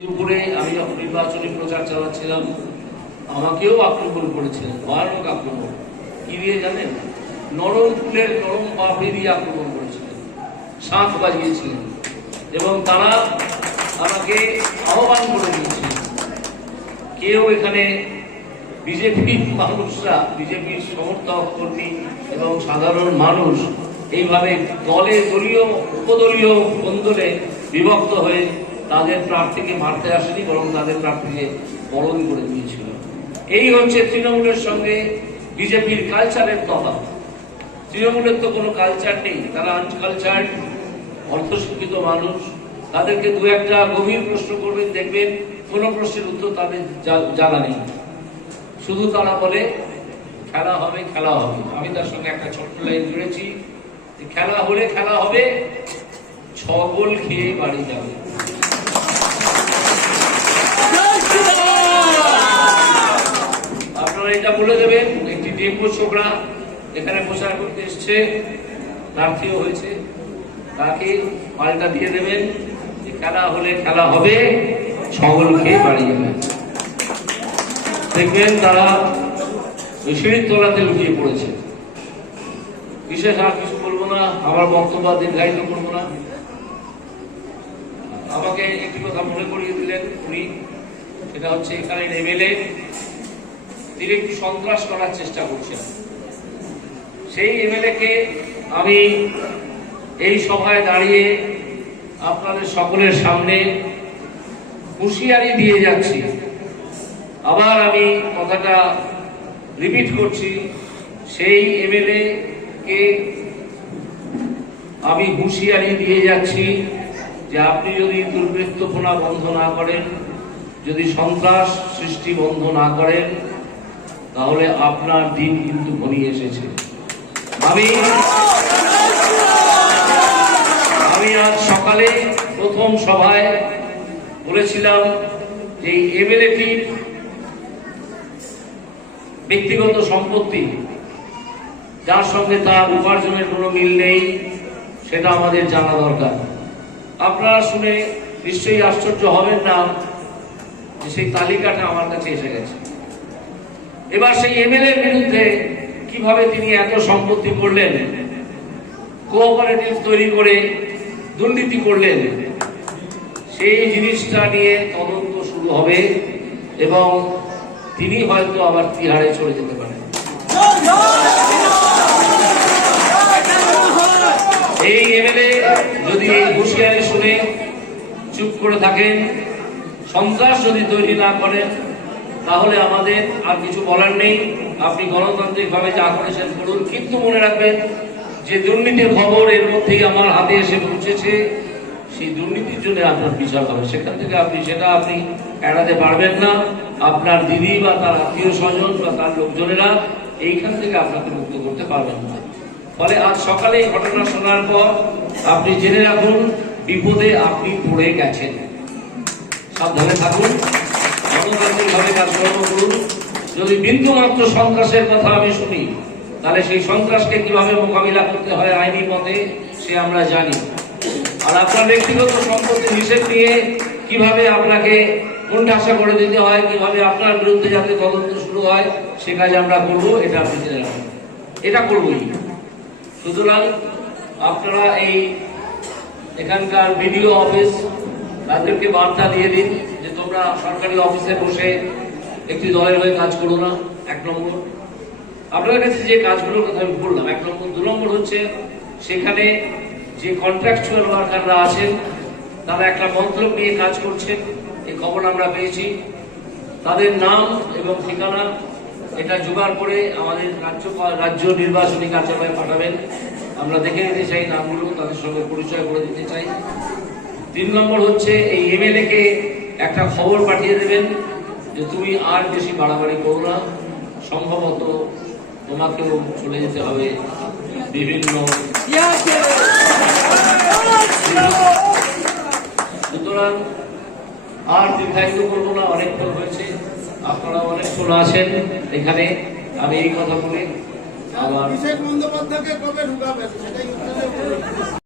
দুপুরে আমি যখন নির্বাচনী প্রচার চালাচ্ছিলাম আমাকেও আক্রমণ করেছিলেন, ভয়ানক আক্রমণ। কি দিয়ে জানেন? নরম ফুলের নরম পাপড়ি দিয়ে আক্রমণ করেছিলেন, শাঁখ বাজিয়েছিলেন এবং তারা আমাকে আহ্বান করে দিয়েছিলেন। কেউ এখানে বিজেপির মানুষরা, বিজেপির সমর্থক কর্মী এবং সাধারণ মানুষ এইভাবে দলে দলীয় উপদলীয় বন্ধনে বিভক্ত হয়ে তাদের প্রার্থীকে মারতে আসেনি, বরং তাদের প্রার্থীকে বরণ করে দিয়েছিল। এই হচ্ছে তৃণমূলের সঙ্গে বিজেপির কালচারের তফাৎ। তৃণমূলের তো কোনো কালচার নেই, তারা আনকালচার, অর্ধশিক্ষিত মানুষ। তাদেরকে দু একটা গভীর প্রশ্ন করবেন, দেখবেন কোনো প্রশ্নের উত্তর তাদের জানা নেই। শুধু তারা বলে খেলা হবে, খেলা হবে। আমি তার সঙ্গে একটা ছোট্ট লাইন জুড়েছি, খেলা হলে খেলা হবে, ছগল খেয়ে বাড়ি যাবে। আপনারা এটা বলে দেবেন, একটি ডেঙ্গু ছোকরা এখানে প্রচার করতে এসছে, প্রার্থীও হয়েছে, তাকে পাল্টা দিয়ে দেবেন যে খেলা হলে খেলা হবে, ছগল খেয়ে বাড়ি যাবে। দেখবেন তারা ওই সিঁড়ির তলাতে লুকিয়ে পড়েছে। বিশেষ আর কিছু বলবো না, আমার বক্তব্য দীর্ঘায়িত করবো না। আমাকে একটি কথা মনে করিয়ে দিলেন উনি, সেটা হচ্ছে এখানে এমএলএ তিনি একটু সন্ত্রাস করার চেষ্টা করছেন। সেই এমএলএ কে আমি এই সভায় দাঁড়িয়ে আপনাদের সকলের সামনে হুঁশিয়ারি দিয়ে যাচ্ছি। আবার আমি কথাটা রিপিট করছি, সেই এমএলএ কে আমি হুঁশিয়ারি দিয়ে যাচ্ছি যে আপনি যদি দুর্বৃত্তপনা বন্ধ না করেন, যদি সন্ত্রাস সৃষ্টি বন্ধ না করেন, তাহলে আপনার দিন কিন্তু ঘনিয়ে এসেছে। আমি আজ সকালে প্রথম সভায় বলেছিলাম যে এমএলএটির ব্যক্তিগত সম্পত্তি, যার সঙ্গে তার উপার্জনের কোনো মিল নেই, সেটা আমাদের জানা দরকার। আপনারা শুনে নিশ্চয়ই আশ্চর্য হবেন না যে সেই তালিকাটা আমার কাছে এসে গেছে। এবার সেই এমএলএর বিরুদ্ধে কিভাবে তিনি এত সম্পত্তি করলেন, কোঅপারেটিভ তৈরি করে দুর্নীতি করলেন, সেই জিনিসটা নিয়ে তদন্ত শুরু হবে এবং তিনি হয়তো আবার তিহাড়ে চলে যেতে পারেন। এই এমএলএ যদি এই হুঁশিয়ারি শুনে চুপ করে থাকেন, সন্ত্রাস যদি তৈরি না করেন, তাহলে আমাদের আর কিছু বলার নেই। আপনি গণতান্ত্রিকভাবে যা করেছেন করুন, কিন্তু মনে রাখবেন যে দুর্নীতির খবর এর মধ্যেই আমার হাতে এসে পৌঁছেছে, সেই দুর্নীতির জন্য আপনার বিচার হবে। সেখান থেকে আপনি এড়াতে পারবেন না। আপনার দিদি বা তার আত্মীয় স্বজন বা তার লোকজনেরা এইখান থেকে আপনাকে মুক্ত করতে পারবেন না। ফলে আজ সকালে এই ঘটনা শোনার পর আপনি জেনে রাখুন, বিপদে আপনি পড়ে গেছেন। সাবধানে থাকুন, গণতান্ত্রিকভাবে কাজকর্ম করুন। যদি বিন্দু মাত্র সন্ত্রাসের কথা আমি শুনি, তাহলে সেই সন্ত্রাসকে কিভাবে মোকাবিলা করতে হয় আইনি মতে সে আমরা জানি। আর আপনার ব্যক্তিগত সম্পত্তি নিষেধ নিয়ে কিভাবে আপনাকে কোণঠাসা করে দিতে হয়, কিভাবে আপনার বিরুদ্ধে যাতে তদন্ত শুরু হয়, সে কাজ আমরা করবো। এটা আপনি জেনে রাখুন, এটা করবোই। সুতরাং আপনারা এই এখানকার বিডিও অফিস, তাদেরকে বার্তা দিয়ে দিন যে তোমরা সরকারি অফিসে বসে একটি দলের হয়ে কাজ করো না। 1 নম্বর, আপনাদের কাছে যে কাজগুলোর কথা আমি বললাম, 1 নম্বর। 2 নম্বর হচ্ছে, সেখানে যে কন্ট্রাকচুয়াল ওয়ার্কাররা আছেন তারা একটা মন্ত্রক নিয়ে কাজ করছেন, এই খবর আমরা পেয়েছি। তাদের নাম এবং ঠিকানা এটা জোগাড় করে আমাদের রাজ্য নির্বাচনী কার্যালয়ে পাঠাবেন। আমরা দেখে নিতে চাই নামগুলো, তাদের সঙ্গে পরিচয় করে দিতে চাই। 3 নম্বর হচ্ছে, এই এমএলএ কে একটা খবর পাঠিয়ে দেবেন যে তুমি আর বেশি বাড়াবাড়ি করো না, সম্ভবত তোমাকেও চলে যেতে হবে বিভিন্ন। সুতরাং আর দীর্ঘায়িত করবো না, অনেকক্ষণ হয়েছে, আপনারা অনেকক্ষণ আছেন এখানে। আমি এই কথা বলে আবার